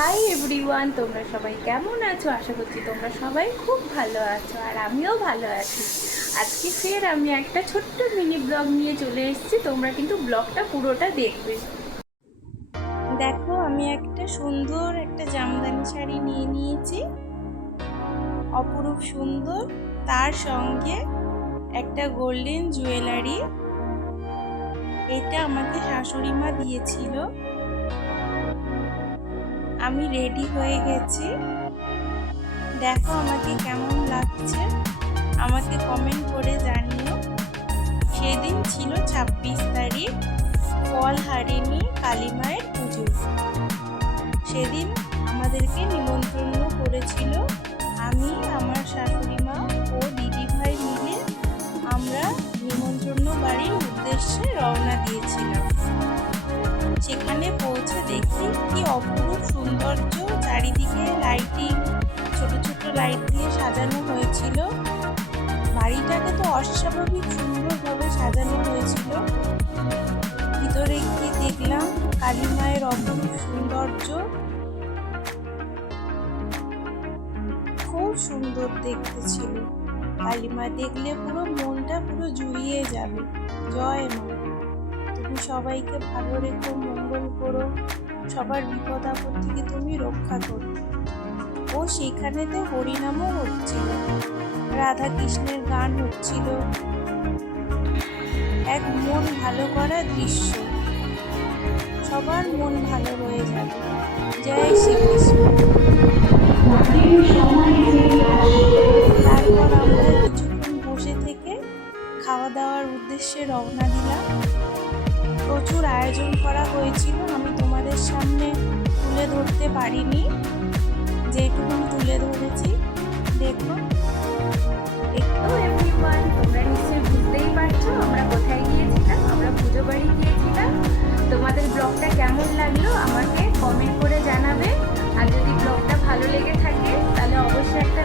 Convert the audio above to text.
Hi everyone, তোমরা সবাই কেমন আছো? আশা করছি তোমরা সবাই খুব ভালো আছো, আর আমিও ভালো আছি। আজকে ফের আমি একটা ছোট্ট মিনি ব্লগ নিয়ে চলে এসেছি। তোমরা কিন্তু ব্লগটা পুরোটা দেখবে। দেখো, আমি একটা সুন্দর একটা জামদানি শাড়ি নিয়ে নিয়েছি, অপরূপ সুন্দর। তার সঙ্গে একটা গোল্ডেন জুয়েলারি। এটা আমাকে শাশুড়ি মা দিয়েছিল। আমি রেডি হয়ে গেছি। দেখো আমাকে কেমন লাগছে, আমাকে কমেন্ট করে জানিও। সেদিন ছিল 26 তারিখ, ফল হারিণী কালী মায়ের পুজো। সেদিন আমাদেরকে নিমন্ত্রণ করেছিল। আমি, আমার শাশুড়ি মা ও দিদি ভাই মিলে আমরা নিমন্ত্রণ বাড়ির উদ্দেশ্যে রওনা দিয়েছিলাম। সেখানে পৌঁছে দেখি কি অপরূপ সৌন্দর্য, চারিদিকে লাইটিং, ছোট ছোট লাইট দিয়ে সাজানো হয়েছিল। বাড়িটাকে তো অস্বাভাবিক সুন্দরভাবে সাজানো হয়েছিল। ভিতরে গিয়ে দেখলাম কালী মায়ের অপরূপ সৌন্দর্য, খুব সুন্দর দেখতে ছিল। কালী মা দেখলে পুরো মনটা পুরো জুড়িয়ে যাবে। জয় মা, তুমি সবাইকে ভালো রেখো, মঙ্গল করো, সবার বিপদ আপদ থেকে তুমি রক্ষা করো। ও সেখানেতে হরিনামও হচ্ছিল, রাধা কৃষ্ণের গান হচ্ছিল। এক মন ভালো করা দৃশ্য, সবার মন ভালো হয়ে যাবে। জয় শ্রীকৃষ্ণ। তারপর আমরা কিছুক্ষণ বসে থেকে খাওয়া দাওয়ার উদ্দেশ্যে রওনা দিলাম। প্রচুর আয়োজন করা হয়েছিল, আমি তোমাদের সামনে তুলে ধরতে পারিনি, যেটুকু তুলে ধরেছি দেখো। একটু এভরিওয়ান, তোমরা নিশ্চয়ই বুঝতেই পারছো আমরা কোথায় গিয়েছিলাম। আমরা পুজো বাড়ি গিয়েছিলাম। তোমাদের ব্লগটা কেমন লাগলো আমাকে কমেন্ট করে জানাবে। আর যদি ব্লগটা ভালো লেগে থাকে তাহলে অবশ্যই একটা